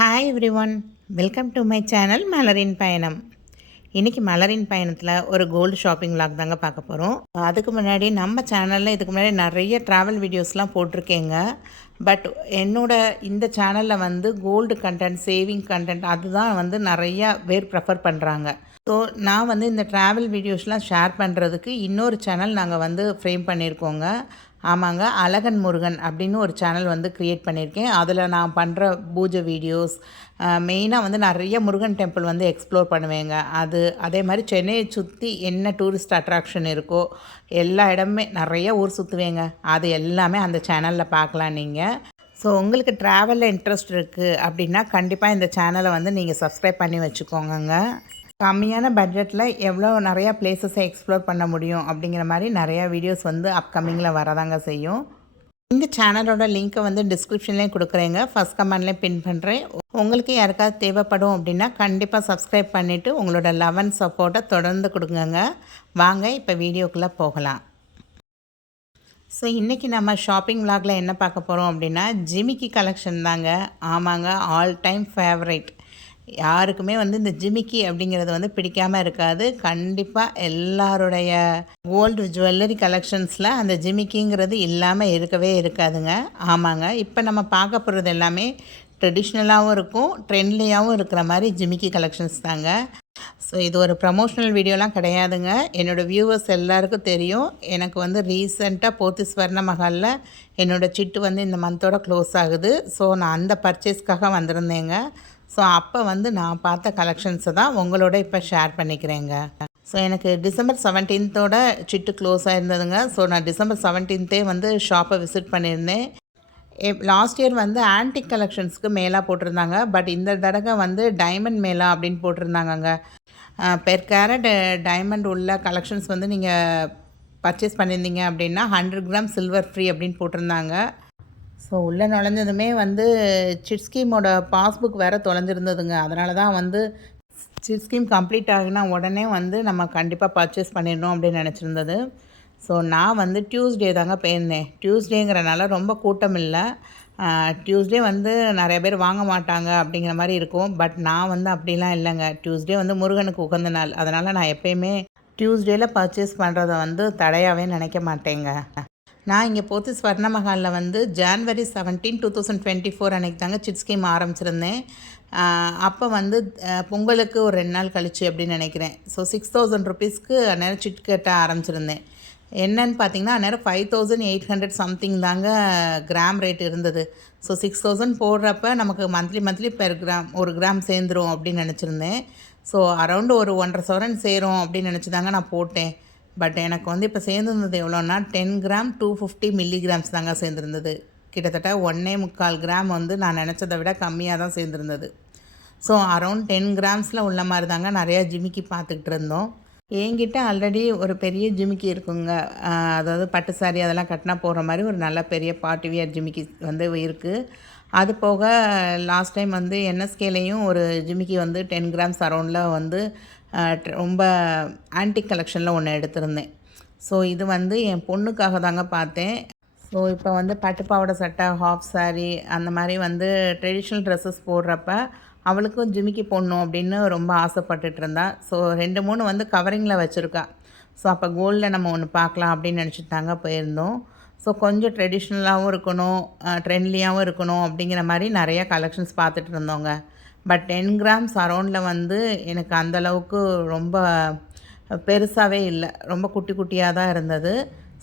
Hi every one, welcome to my channel மலரின் பயணம். இன்றைக்கி மலரின் பயணத்தில் ஒரு கோல்டு ஷாப்பிங் vlog தாங்க பார்க்க போகிறோம். அதுக்கு முன்னாடி நம்ம சேனலில் இதுக்கு முன்னாடி நிறைய ட்ராவல் வீடியோஸ்லாம் போட்டிருக்கேங்க. பட் இந்த சேனலில் வந்து கோல்டு கண்டென்ட், சேவிங் கண்டென்ட் அதுதான் வந்து நிறையா பேர் ப்ரெஃபர் பண்ணுறாங்க. ஸோ நான் வந்து இந்த ட்ராவல் வீடியோஸ்லாம் ஷேர் பண்ணுறதுக்கு இன்னொரு சேனல் நாங்கள் வந்து ஃப்ரேம் பண்ணியிருக்கோங்க. ஆமாங்க, அழகன் முருகன் அப்படின்னு ஒரு சேனல் வந்து க்ரியேட் பண்ணியிருக்கேன். அதில் நான் பண்ணுற பூஜை வீடியோஸ், மெயினாக வந்து நிறைய முருகன் டெம்பிள் வந்து எக்ஸ்ப்ளோர் பண்ணுவேங்க. அதே மாதிரி சென்னையை சுற்றி என்ன டூரிஸ்ட் அட்ராக்ஷன் இருக்கோ எல்லா இடமுமே நிறைய ஊர் சுற்றுவேங்க. அது எல்லாமே அந்த சேனலில் பார்க்கலாம் நீங்கள். ஸோ உங்களுக்கு ட்ராவலில் இன்ட்ரெஸ்ட் இருக்குது அப்படின்னா கண்டிப்பாக இந்த சேனலை வந்து நீங்கள் சப்ஸ்கிரைப் பண்ணி வச்சுக்கோங்கங்க. கம்மியான பட்ஜெட்டில் எவ்வளோ நிறையா பிளேசஸை எக்ஸ்ப்ளோர் பண்ண முடியும் அப்படிங்கிற மாதிரி நிறையா வீடியோஸ் வந்து அப்கமிங்கில் வரதாங்க செய்யும். இந்த சேனலோட லிங்க்கை வந்து டிஸ்கிரிப்ஷன்லேயும் கொடுக்குறேங்க, ஃபஸ்ட் கமெண்ட்லேயும் பின் பண்ணுறேன். உங்களுக்கு யாருக்காவது தேவைப்படும் அப்படின்னா கண்டிப்பாக சப்ஸ்கிரைப் பண்ணிவிட்டு உங்களோட லவ் அண்ட் சப்போர்ட்டை தொடர்ந்து கொடுங்கங்க. வாங்க இப்போ வீடியோக்குள்ளே போகலாம். ஸோ இன்றைக்கி நம்ம ஷாப்பிங் vlogல என்ன பார்க்க போகிறோம் அப்படின்னா ஜிமிக்கி கலெக்ஷன் தாங்க. ஆமாங்க, ஆல் டைம் ஃபேவரைட். யாருக்குமே வந்து இந்த ஜிமிக்கி அப்படிங்கிறது வந்து பிடிக்காமல் இருக்காது. கண்டிப்பாக எல்லாருடைய கோல்டு ஜுவல்லரி கலெக்ஷன்ஸில் அந்த ஜிமிக்கிங்கிறது இல்லாமல் இருக்கவே இருக்காதுங்க. ஆமாங்க, இப்போ நம்ம பார்க்க போகிறது எல்லாமே ட்ரெடிஷ்னலாகவும் இருக்கும், ட்ரெண்ட்லியாகவும் இருக்கிற மாதிரி ஜிமிக்கி கலெக்ஷன்ஸ் தாங்க. ஸோ இது ஒரு ப்ரமோஷனல் வீடியோலாம் கிடையாதுங்க. என்னோடய வியூவர்ஸ் எல்லாருக்கும் தெரியும், எனக்கு வந்து ரீசெண்டாக போத்தி ஸ்வர்ண மஹாலில் என்னோடய சிட்டு வந்து இந்த மந்தோட க்ளோஸ் ஆகுது. ஸோ நான் அந்த பர்ச்சேஸ்க்காக வந்திருந்தேங்க. ஸோ அப்போ வந்து நான் பார்த்த கலெக்ஷன்ஸை தான் உங்களோட இப்போ ஷேர் பண்ணிக்கிறேங்க. ஸோ எனக்கு டிசம்பர் 17th சிட்டு க்ளோஸ் ஆகிருந்ததுங்க. ஸோ நான் டிசம்பர் 17th வந்து ஷாப்பை விசிட் பண்ணியிருந்தேன். லாஸ்ட் இயர் வந்து ஆன்டிக் கலெக்ஷன்ஸ்க்கு மேலா போட்டிருந்தாங்க. பட் இந்த தடவை வந்து டைமண்ட் மேலா அப்படின்னு போட்டிருந்தாங்கங்க. பெர் கேரட் டைமண்ட் உள்ள கலெக்ஷன்ஸ் வந்து நீங்கள் பர்ச்சேஸ் பண்ணியிருந்தீங்க அப்படின்னா 100 கிராம் சில்வர் ஃப்ரீ அப்படின்னு போட்டிருந்தாங்க. ஸோ உள்ளே நுழைஞ்சதுமே வந்து சிட் ஸ்கீமோட பாஸ்புக் வேறு தொலைஞ்சிருந்ததுங்க. அதனால தான் வந்து சிட் ஸ்கீம் கம்ப்ளீட் ஆகினா உடனே வந்து நம்ம கண்டிப்பாக பர்ச்சேஸ் பண்ணிடணும் அப்படின்னு நினச்சிருந்தது. ஸோ நான் வந்து டியூஸ்டே தாங்க போயிருந்தேன். டியூஸ்டேங்கிறனால ரொம்ப கூட்டம் இல்லை. டியூஸ்டே வந்து நிறைய பேர் வாங்க மாட்டாங்க அப்படிங்கிற மாதிரி இருக்கும். பட் நான் வந்து அப்படிலாம் இல்லைங்க. டியூஸ்டே வந்து முருகனுக்கு உகந்த நாள். அதனால் நான் எப்போயுமே டியூஸ்டேயில் பர்ச்சேஸ் பண்ணுறத வந்து தடையாகவே நினைக்க மாட்டேங்க. நான் இங்கே போத்தி ஸ்வர்ண மஹாலில் வந்து ஜான்வரி 17, 2024 அன்றைக்கி தாங்க சிட் ஸ்கீம் ஆரம்பிச்சிருந்தேன். அப்போ வந்து பொங்கலுக்கு ஒரு 2 நாள் கழிச்சு அப்படின்னு நினைக்கிறேன். ஸோ 6000 ருபீஸ்க்கு அந்நேரம் சிட் கட்ட ஆரம்பிச்சிருந்தேன். என்னன்னு பார்த்தீங்கன்னா அந்நேரம் 5800 சம்திங் தாங்க கிராம் ரேட் இருந்தது. ஸோ 6000 போடுறப்ப நமக்கு மந்த்லி பெர் கிராம் 1 கிராம் சேர்ந்துரும் அப்படின்னு நினச்சிருந்தேன். ஸோ அரௌண்டு ஒரு 1.5 சவரன் சேரும் அப்படின்னு நினச்சி தாங்க நான் போட்டேன். பட் எனக்கு வந்து இப்போ சேர்ந்துருந்தது எவ்வளோன்னா 10 கிராம் 250 மில்லிகிராம்ஸ் தாங்க சேர்ந்துருந்தது. கிட்டத்தட்ட 1.25 கிராம் வந்து நான் நினச்சதை விட கம்மியாக தான் சேர்ந்துருந்தது. ஸோ அரௌண்ட் 10 கிராம்ஸில் உள்ள மாதிரி தாங்க நிறையா ஜிமிக்கி பார்த்துக்கிட்டு இருந்தோம். என்கிட்ட ஆல்ரெடி ஒரு பெரிய ஜிமிக்கி இருக்குங்க. அதாவது பட்டு சாரி அதெல்லாம் கட்டினா போகிற மாதிரி ஒரு நல்ல பெரிய பார்ட்டி வியர் ஜிமிக்கி வந்து இருக்குது. அது போக லாஸ்ட் டைம் வந்து என்எஸ்கேலையும் ஒரு ஜிமிக்கி வந்து 10 கிராம்ஸ் அரௌண்டில் வந்து ரொம்ப ஆன்டிக் கலெக்ஷனில் ஒன்று எடுத்திருந்தேன். ஸோ இது வந்து என் பொண்ணுக்காக தாங்க பார்த்தேன். ஸோ இப்போ வந்து பட்டுப்பாவடை சட்டை, ஹாஃப் சாரி அந்த மாதிரி வந்து ட்ரெடிஷ்னல் ட்ரெஸ்ஸஸ் போடுறப்ப அவளுக்கும் ஜிமிக்கி போடணும் அப்படின்னு ரொம்ப ஆசைப்பட்டுட்டு இருந்தா. ஸோ 2-3 வந்து கவரிங்கில் வச்சுருக்கா. ஸோ அப்போ கோல்டில் நம்ம ஒன்று பார்க்கலாம் அப்படின்னு நினச்சிட்டு தாங்க போயிருந்தோம். ஸோ கொஞ்சம் ட்ரெடிஷ்னலாகவும் இருக்கணும், ட்ரெண்ட்லியாகவும் இருக்கணும் அப்படிங்கிற மாதிரி நிறையா கலெக்ஷன்ஸ் பார்த்துட்டு இருந்தோங்க. பட் 10 கிராம்ஸ் அரௌண்டில் வந்து எனக்கு அந்தளவுக்கு ரொம்ப பெருசாகவே இல்லை, ரொம்ப குட்டி குட்டியாக தான் இருந்தது.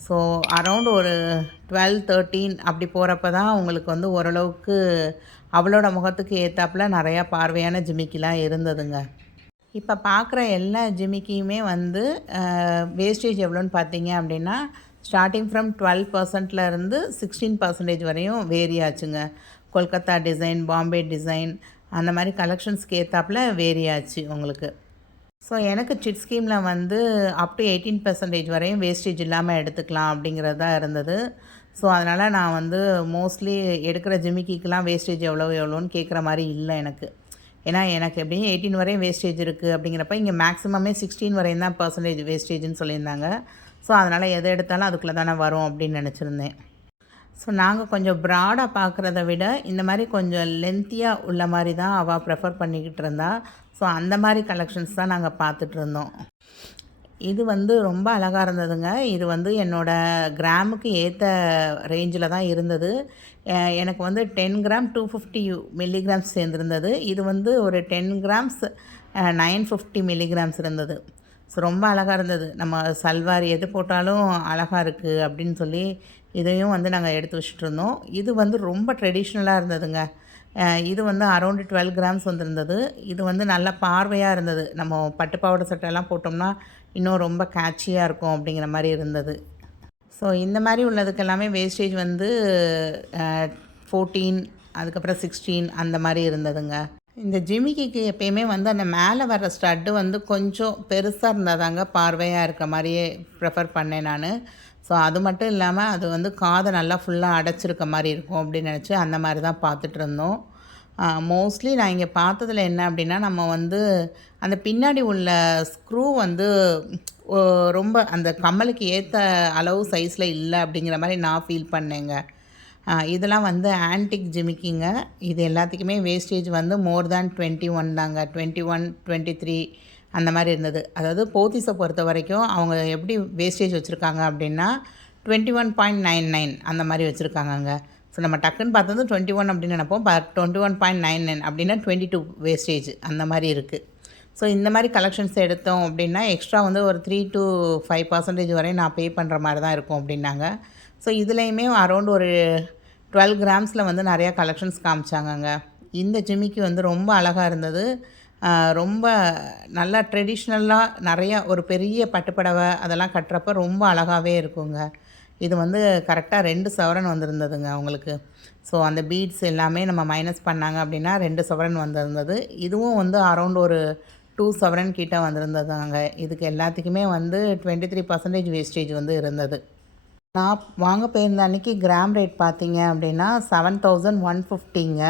ஸோ அரௌண்டு ஒரு 12, 13 அப்படி போகிறப்ப தான் உங்களுக்கு வந்து ஓரளவுக்கு அவளோட முகத்துக்கு ஏற்றாப்புல நிறையா பார்வையான ஜிமிக்கிலாம் இருந்ததுங்க. இப்போ பார்க்குற எல்லா ஜிமிக்கியுமே வந்து வேஸ்டேஜ் எவ்வளோன்னு பார்த்தீங்க அப்படின்னா ஸ்டார்டிங் ஃப்ரம் 12% இருந்து 16% வரையும் வேரி ஆச்சுங்க. கொல்கத்தா டிசைன், பாம்பே டிசைன் அந்த மாதிரி கலெக்ஷன்ஸ்க்கு ஏற்றாப்புல வேரி ஆச்சு உங்களுக்கு. ஸோ எனக்கு சிட் ஸ்கீமில் வந்து அப் டு 18% வரையும் வேஸ்டேஜ் இல்லாமல் எடுத்துக்கலாம் அப்படிங்கிறது தான் இருந்தது. ஸோ அதனால் நான் வந்து மோஸ்ட்லி எடுக்கிற ஜிமிக்கிக்கெலாம் வேஸ்டேஜ் எவ்வளோன்னு கேட்குற மாதிரி இல்லை எனக்கு. ஏன்னா எனக்கு எப்படியும் 18 வரையும் வேஸ்டேஜ் இருக்குது அப்படிங்கிறப்ப இங்கே மேக்ஸிமமே 16 வரையும் தான் வேஸ்டேஜ்னு சொல்லியிருந்தாங்க. ஸோ அதனால் எதை எடுத்தாலும் அதுக்குள்ளே தானே வரும் அப்படின்னு நினச்சிருந்தேன். ஸோ நாங்கள் கொஞ்சம் ப்ராடாக பார்க்குறத விட இந்த மாதிரி கொஞ்சம் லென்த்தியாக உள்ள மாதிரி தான் அவள் ப்ரெஃபர் பண்ணிக்கிட்டு இருந்தா. ஸோ அந்த மாதிரி கலெக்ஷன்ஸ் தான் நாங்கள் பார்த்துட்ருந்தோம். இது வந்து ரொம்ப அழகாக இருந்ததுங்க. இது வந்து என்னோடய கிராமுக்கு ஏற்ற ரேஞ்சில் தான் இருந்தது. எனக்கு வந்து 10 கிராம் 250 மில்லிகிராம்ஸ் சேர்ந்துருந்தது. இது வந்து ஒரு 10 கிராம்ஸ் 950 மில்லிகிராம்ஸ் இருந்தது. ஸோ ரொம்ப அழகாக இருந்தது. நம்ம சல்வார் எது போட்டாலும் அழகாக இருக்குது அப்படின்னு சொல்லி இதையும் வந்து நாங்கள் எடுத்து வச்சுட்ருந்தோம். இது வந்து ரொம்ப ட்ரெடிஷ்னலாக இருந்ததுங்க. இது வந்து அரௌண்டு 12 கிராம்ஸ் வந்துருந்தது. இது வந்து நல்லா பார்வையாக இருந்தது. நம்ம பட்டு பாவாடை சட்டையெல்லாம் போட்டோம்னா இன்னும் ரொம்ப கேட்சியாக இருக்கும் அப்படிங்கிற மாதிரி இருந்தது. ஸோ இந்த மாதிரி உள்ளதுக்கு எல்லாமே வேஸ்டேஜ் வந்து 14 அதுக்கப்புறம் 16 அந்த மாதிரி இருந்ததுங்க. இந்த ஜிமிக்கிக்கு எப்பயுமே வந்து அந்த மேலே வர்ற ஸ்டட்டு வந்து கொஞ்சம் பெருசாக இருந்தால் தாங்க பார்வையாக இருக்க மாதிரியே ப்ரிஃபர் பண்ணேன் நான். ஸோ அது மட்டும் இல்லாமல் அது வந்து காதை நல்லா ஃபுல்லாக அடைச்சிருக்க மாதிரி இருக்கும் அப்படின்னு நினச்சி அந்த மாதிரி தான் பார்த்துட்ருந்தோம். மோஸ்ட்லி நான் இங்கே பார்த்ததில் என்ன அப்படின்னா, நம்ம வந்து அந்த பின்னாடி உள்ள ஸ்க்ரூ வந்து ரொம்ப அந்த கம்மலுக்கு ஏற்ற அளவு சைஸில் இல்லை அப்படிங்கிற மாதிரி நான் ஃபீல் பண்ணேங்க. இதெல்லாம் வந்து ஆன்டிக் ஜிமிக்கிங்க. இது எல்லாத்துக்குமே வேஸ்டேஜ் வந்து மோர் தேன் 21 தாங்க. 21, 23 அந்த மாதிரி இருந்தது. அதாவது போத்தீஸை பொறுத்த வரைக்கும் அவங்க எப்படி வேஸ்டேஜ் வச்சுருக்காங்க அப்படின்னா 21.99 அந்த மாதிரி வச்சுருக்காங்கங்க. ஸோ நம்ம டக்குன்னு பார்த்தது 21 அப்படின்னு நினைப்போம். 21.99 அப்படின்னா 22 வேஸ்டேஜ் அந்த மாதிரி இருக்குது. ஸோ இந்த மாதிரி கலெக்ஷன்ஸ் எடுத்தோம் அப்படின்னா எக்ஸ்ட்ரா வந்து ஒரு 3 to 5% வரையும் நான் பே பண்ணுற மாதிரி தான் இருக்கும் அப்படின்னாங்க. ஸோ இதுலேயுமே அரௌண்ட் ஒரு 12 கிராம்ஸில் வந்து நிறையா கலெக்ஷன்ஸ் காமிச்சாங்கங்க. இந்த ஜிமிக்கி வந்து ரொம்ப அழகாக இருந்தது. ரொம்ப நல்லா ட்ரெடிஷ்னலாக நிறையா ஒரு பெரிய பட்டுப்புடவை அதெல்லாம் கட்டுறப்ப ரொம்ப அழகாகவே இருக்குங்க. இது வந்து கரெக்டாக 2 சவரன் வந்திருந்ததுங்க அவங்களுக்கு. ஸோ அந்த பீட்ஸ் எல்லாமே நம்ம மைனஸ் பண்ணாங்க அப்படின்னா 2 சவரன் வந்திருந்தது. இதுவும் வந்து அரௌண்ட் ஒரு 2 சவரன் கிட்ட வந்திருந்ததுங்க. இதுக்கு எல்லாத்துக்குமே வந்து 23% வேஸ்டேஜ் வந்து இருந்தது. நான் வாங்க போயிருந்த அன்றைக்கி கிராம் ரேட் பார்த்தீங்க அப்படின்னா 7150ங்க.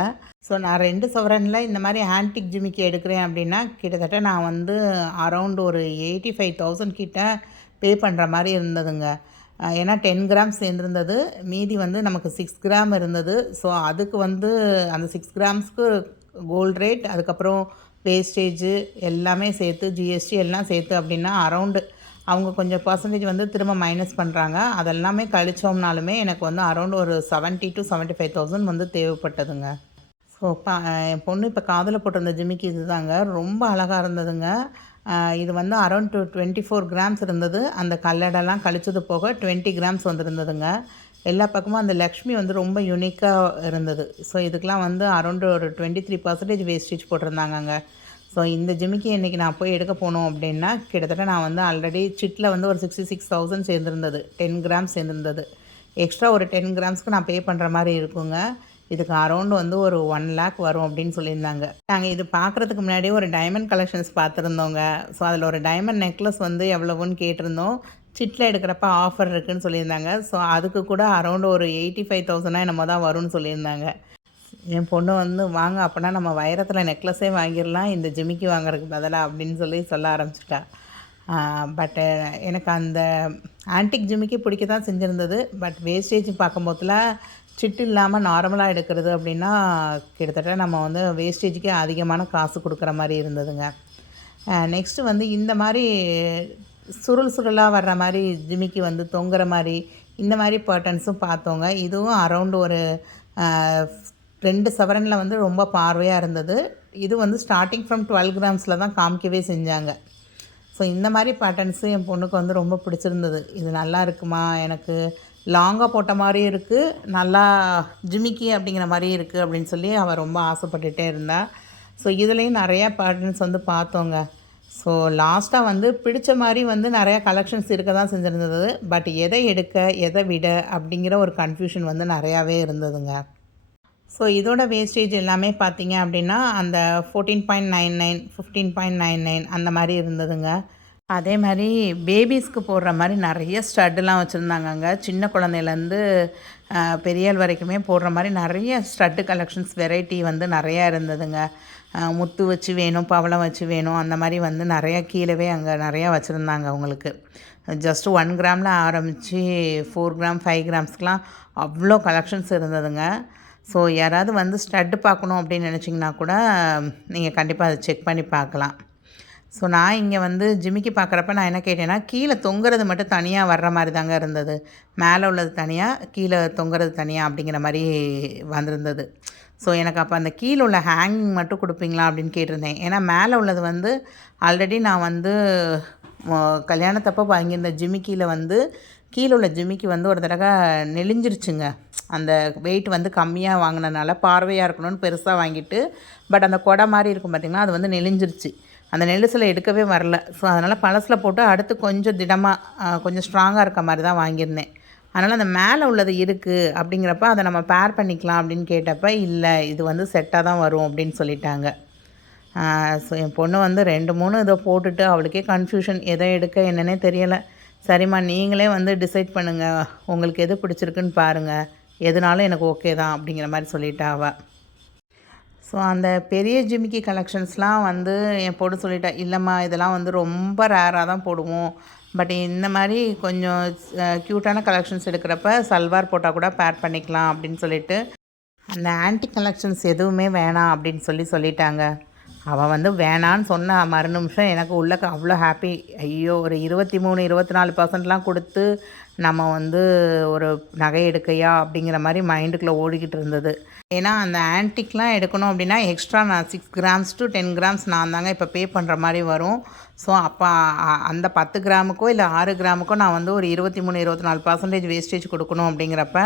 ஸோ நான் 2 சவரனில் இந்த மாதிரி ஆன்டிக் ஜிமிக்கி எடுக்கிறேன் அப்படின்னா கிட்டத்தட்ட நான் வந்து அரௌண்ட் ஒரு 85,000 கிட்ட பே பண்ணுற மாதிரி இருந்ததுங்க. ஏன்னா 10 கிராம் சேர்ந்துருந்தது, மீதி வந்து நமக்கு 6 கிராம் இருந்தது. ஸோ அதுக்கு வந்து அந்த 6 கிராம்ஸ்க்கு கோல்ட் ரேட், அதுக்கப்புறம் வேஸ்டேஜு எல்லாமே சேர்த்து ஜிஎஸ்டி எல்லாம் சேர்த்து அப்படின்னா அரௌண்டு அவங்க கொஞ்சம் பர்சன்டேஜ் வந்து திரும்ப மைனஸ் பண்ணுறாங்க. அதெல்லாமே கழிச்சோம்னாலுமே எனக்கு வந்து அரௌண்ட் ஒரு 70 to 75,000 வந்து தேவைப்பட்டதுங்க. ஸோ என் பொண்ணு இப்போ காதில் போட்டிருந்த ஜிமிக்கி இது தாங்க. ரொம்ப அழகாக இருந்ததுங்க. இது வந்து அரௌண்ட் 24 கிராம்ஸ் இருந்தது. அந்த கல்லடெல்லாம் கழிச்சது போக 20 கிராம்ஸ் வந்துருந்ததுங்க. எல்லா பக்கமும் அந்த லக்ஷ்மி வந்து ரொம்ப யூனிக்காக இருந்தது. ஸோ இதுக்கெலாம் வந்து அரௌண்ட் ஒரு 23% வேஸ்டேஜ் போட்டிருந்தாங்கங்க. ஸோ இந்த ஜிமிக்கி இன்றைக்கி நான் போய் எடுக்க போனோம் அப்படின்னா கிட்டத்தட்ட நான் வந்து ஆல்ரெடி சிட்டில் வந்து ஒரு 66,000 சேர்ந்துருந்தது. 10 கிராம்ஸ் சேர்ந்துருந்தது. எக்ஸ்ட்ரா ஒரு 10 கிராம்ஸ்க்கு நான் பே பண்ணுற மாதிரி இருக்குங்க. இதுக்கு அரௌண்ட் வந்து ஒரு 1 lakh வரும் அப்படின்னு சொல்லியிருந்தாங்க. நாங்கள் இது பார்க்குறதுக்கு முன்னாடியே ஒரு டைமண்ட் கலெக்ஷன்ஸ் பார்த்துருந்தோங்க. ஸோ அதில் ஒரு டைமண்ட் நெக்லஸ் வந்து எவ்வளோன்னு கேட்டிருந்தோம். சிட்டில் எடுக்கிறப்ப ஆஃபர் இருக்குதுன்னு சொல்லியிருந்தாங்க. ஸோ அதுக்கு கூட அரௌண்ட் ஒரு 85,000 என்னமோ தான் வரும்னு சொல்லியிருந்தாங்க. என் பொண்ணு வந்து வாங்க அப்போனா நம்ம வைரத்தில் நெக்லஸே வாங்கிடலாம் இந்த ஜிமிக்கி வாங்குறதுக்கு பதிலாக அப்படின்னு சொல்ல ஆரம்பிச்சிட்டா. பட்டு எனக்கு அந்த ஆன்டிக் ஜிமிக்கி பிடிக்க தான் செஞ்சுருந்தது. பட் வேஸ்டேஜ் பார்க்கும்போதுல சிட்டு இல்லாமல் நார்மலாக எடுக்கிறது அப்படின்னா கிட்டத்தட்ட நம்ம வந்து வேஸ்டேஜுக்கே அதிகமான காசு கொடுக்குற மாதிரி இருந்ததுங்க. நெக்ஸ்ட்டு வந்து இந்த மாதிரி சுருளாக வர்ற மாதிரி ஜிமிக்கி வந்து தொங்குற மாதிரி இந்த மாதிரி பேட்டர்ன்ஸும் பார்த்தோங்க. இதுவும் அரௌண்ட் ஒரு 2 சவரனில் வந்து ரொம்ப பார்வையாக இருந்தது. இது வந்து ஸ்டார்டிங் ஃப்ரம் 12 கிராம்ஸில் தான் காமிக்கவே செஞ்சாங்க. ஸோ இந்த மாதிரி பேட்டர்ன்ஸு என் பொண்ணுக்கு வந்து ரொம்ப பிடிச்சிருந்தது. இது நல்லா இருக்குமா, எனக்கு லாங்காக போட்ட மாதிரியும் இருக்குது, நல்லா ஜிமிக்கி அப்படிங்கிற மாதிரியும் இருக்குது அப்படின்னு சொல்லி அவள் ரொம்ப ஆசைப்பட்டுட்டே இருந்தாள். ஸோ இதுலேயும் நிறையா பேட்டர்ன்ஸ் வந்து பார்த்தோங்க. ஸோ லாஸ்ட்டாக வந்து பிடிச்ச மாதிரி வந்து நிறையா கலெக்ஷன்ஸ் இருக்க தான் செஞ்சுருந்தது. பட் எதை எடுக்க எதை விட அப்படிங்கிற ஒரு கன்ஃபியூஷன் வந்து நிறையாவே இருந்ததுங்க. ஸோ இதோட வேஸ்டேஜ் எல்லாமே பார்த்தீங்க அப்படின்னா அந்த 14.99, 15.99 அந்த மாதிரி இருந்ததுங்க. அதே மாதிரி பேபிஸ்க்கு போடுற மாதிரி நிறைய ஸ்டட்டுலாம் வச்சுருந்தாங்கங்க. சின்ன குழந்தையிலேருந்து பெரியாள் வரைக்குமே போடுற மாதிரி நிறைய ஸ்டட்டு கலெக்ஷன்ஸ் வெரைட்டி வந்து நிறையா இருந்ததுங்க. முத்து வச்சு வேணும், பவளம் வச்சு வேணும், அந்த மாதிரி வந்து நிறையா கீழவே அங்கே நிறையா வச்சுருந்தாங்க அவங்களுக்கு. ஜஸ்ட்டு 1 கிராமில் ஆரம்பித்து 4 கிராம் 5 கிராம்ஸ்க்கெலாம் அவ்வளோ கலெக்ஷன்ஸ் இருந்ததுங்க. ஸோ யாராவது வந்து ஸ்டட்டு பார்க்கணும் அப்படின்னு நினச்சிங்கன்னா கூட நீங்கள் கண்டிப்பாக அதை செக் பண்ணி பார்க்கலாம். ஸோ நான் இங்கே வந்து ஜிமிக்கி பார்க்குறப்ப நான் என்ன கேட்டேன்னா, கீழே தொங்குறது மட்டும் தனியாக வர்ற மாதிரி தாங்க இருந்தது. மேலே உள்ளது தனியாக, கீழே தொங்குறது தனியாக அப்படிங்கிற மாதிரி வந்திருந்தது. ஸோ எனக்கு அப்போ அந்த கீழே உள்ள ஹேங்கிங் மட்டும் கொடுப்பீங்களா அப்படின்னு கேட்டிருந்தேன். ஏன்னா மேலே உள்ளது வந்து ஆல்ரெடி நான் வந்து கல்யாணத்தப்போ வாங்கியிருந்த ஜிமிக்கியில் வந்து கீழே உள்ள ஜிமிக்கி வந்து ஒரு தடவை நெளிஞ்சிருச்சுங்க. அந்த வெயிட் வந்து கம்மியாக வாங்கினனால பார்வையாக இருக்கணும்னு பெருசாக வாங்கிட்டு, பட் அந்த கொடை மாதிரி இருக்கும் பார்த்திங்களா, அது வந்து நெளிஞ்சிருச்சு. அந்த நெலுசில் எடுக்கவே வரல. ஸோ அதனால் பழசில் போட்டு அடுத்து கொஞ்சம் திடமாக கொஞ்சம் ஸ்ட்ராங்காக இருக்க மாதிரி தான் வாங்கியிருந்தேன். அதனால் அந்த மேலே உள்ளது இருக்குது அப்படிங்கிறப்ப அதை நம்ம பேர் பண்ணிக்கலாம் அப்படின்னு கேட்டப்போ, இல்லை இது வந்து செட்டாக தான் வரும் அப்படின்னு சொல்லிட்டாங்க. ஸோ என் பொண்ணு வந்து 2 3 இதை போட்டுட்டு அவளுக்கே கன்ஃபியூஷன், எதை எடுக்க என்னன்னே தெரியலை. சரிம்மா நீங்களே வந்து டிசைட் பண்ணுங்கள், உங்களுக்கு எது பிடிச்சிருக்குன்னு பாருங்கள், எதுனாலும் எனக்கு ஓகே தான் அப்படிங்கிற மாதிரி சொல்லிட்டா அவள். ஸோ அந்த பெரிய ஜிமிக்கி கலெக்ஷன்ஸ்லாம் வந்து என் பொண்ணு சொல்லிட்டா, இல்லைம்மா இதெல்லாம் வந்து ரொம்ப ரேராக தான் போடுவோம், பட் இந்த மாதிரி கொஞ்சம் க்யூட்டான கலெக்ஷன்ஸ் எடுக்கிறப்ப சல்வார் போட்டால் கூட பேர் பண்ணிக்கலாம் அப்படின்னு சொல்லிட்டு, அந்த ஆன்டிக் கலெக்ஷன்ஸ் எதுவுமே வேணாம் அப்படின்னு சொல்லிட்டாங்க. அவள் வந்து வேணான்னு சொன்ன மறு நிமிஷம் எனக்கு உள்ளக்க அவ்வளோ ஹாப்பி. ஐயோ ஒரு 23 24% கொடுத்து நம்ம வந்து ஒரு நகை எடுக்கையா அப்படிங்கிற மாதிரி மைண்டுக்குள்ளே ஓடிக்கிட்டு இருந்தது. ஏன்னா அந்த ஆன்டிக்லாம் எடுக்கணும் அப்படின்னா எக்ஸ்ட்ரா நான் 6 கிராம்ஸ் டு 10 கிராம்ஸ் நான் தாங்க இப்போ பே பண்ணுற மாதிரி வரும். ஸோ அப்போ அந்த 10 கிராமுக்கோ இல்லை 6 கிராமுக்கோ நான் வந்து ஒரு 23 24% வேஸ்டேஜ் கொடுக்கணும் அப்படிங்கிறப்ப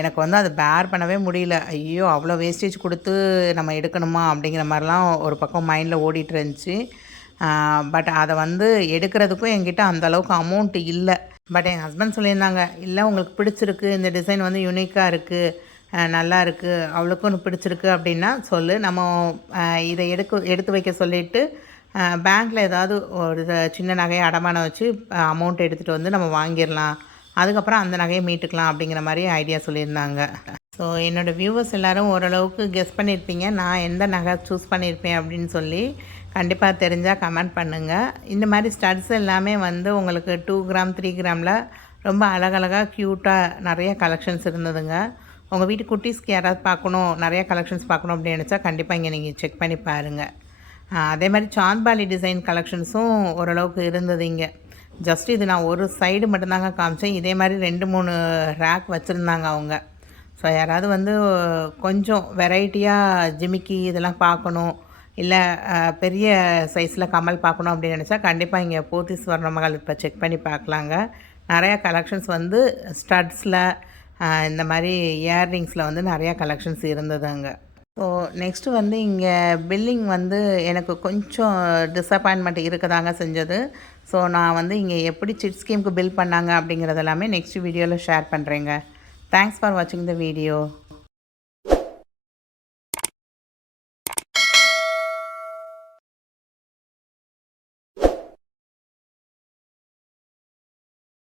எனக்கு வந்து அதை பேர் பண்ணவே முடியல. ஐயோ அவ்வளோ வேஸ்டேஜ் கொடுத்து நம்ம எடுக்கணுமா அப்படிங்கிற மாதிரிலாம் ஒரு பக்கம் மைண்டில் ஓடிட்டு இருந்துச்சு. பட் அதை வந்து எடுக்கிறதுக்கும் என்கிட்ட அந்தளவுக்கு அமௌண்ட் இல்லை. பட் என் ஹஸ்பண்ட் சொல்லியிருந்தாங்க, இல்லை உங்களுக்கு பிடிச்சிருக்கு, இந்த டிசைன் வந்து யூனிக்காக இருக்குது, நல்லா இருக்குது, அவளுக்கும் பிடிச்சிருக்கு அப்படின்னா சொல்லு, நம்ம இதை எடுத்து வைக்க சொல்லிவிட்டு பேங்க்கில் ஏதாவது ஒரு சின்ன நகையை அடமானம் வச்சு அமௌண்ட் எடுத்துகிட்டு வந்து நம்ம வாங்கிடலாம், அதுக்கப்புறம் அந்த நகையை மீட்டுக்கலாம் அப்படிங்கிற மாதிரி ஐடியா சொல்லியிருந்தாங்க. ஸோ என்னோடய வியூவர்ஸ் எல்லோரும் ஓரளவுக்கு கெஸ் பண்ணியிருப்பீங்க நான் எந்த நகை சூஸ் பண்ணியிருப்பேன் அப்படின்னு சொல்லி. கண்டிப்பாக தெரிஞ்சால் கமெண்ட் பண்ணுங்கள். இந்த மாதிரி ஸ்டட்ஸ் எல்லாமே வந்து உங்களுக்கு 2 கிராம் 3 கிராமில் ரொம்ப அழகழகாக க்யூட்டாக நிறைய கலெக்ஷன்ஸ் இருந்ததுங்க. உங்கள் வீட்டு குட்டீஸ்க்கு யாராவது பார்க்கணும், நிறைய கலெக்ஷன்ஸ் பார்க்கணும் அப்படின்னு நினச்சா கண்டிப்பாக இங்கே நீங்கள் செக் பண்ணி பாருங்கள். அதே மாதிரி சாந்த்பாலி டிசைன் கலெக்ஷன்ஸும் ஓரளவுக்கு இருந்தது இங்கே. ஜஸ்ட் இது நான் ஒரு சைடு மட்டும்தாங்க காமிச்சேன். இதே மாதிரி 2 3 ரேக் வச்சுருந்தாங்க அவங்க. ஸோ யாராவது வந்து கொஞ்சம் வெரைட்டியாக ஜிமிக்கி இதெல்லாம் பார்க்கணும், இல்லை பெரிய சைஸில் கமல் பார்க்கணும் அப்படின்னு நினச்சா கண்டிப்பாக இங்கே போத்தி ஸ்வர்ணமஹால் இப்போ செக் பண்ணி பார்க்கலாங்க. நிறையா கலெக்ஷன்ஸ் வந்து ஸ்டட்ஸில் இந்த மாதிரி இயர்ரிங்ஸில் வந்து நிறையா கலெக்ஷன்ஸ் இருந்ததுங்க. ஸோ நெக்ஸ்ட்டு வந்து இங்கே பில்லிங் வந்து எனக்கு கொஞ்சம் டிஸப்பாயின்மெண்ட் இருக்கதாங்க செஞ்சது. ஸோ நான் வந்து இங்கே எப்படி சிட் ஸ்கீமுக்கு பில் பண்ணாங்க அப்படிங்கிறது எல்லாமே நெக்ஸ்ட் வீடியோவில் ஷேர் பண்ணுறேங்க. தேங்க்ஸ் ஃபார் வாட்சிங் த வீடியோ.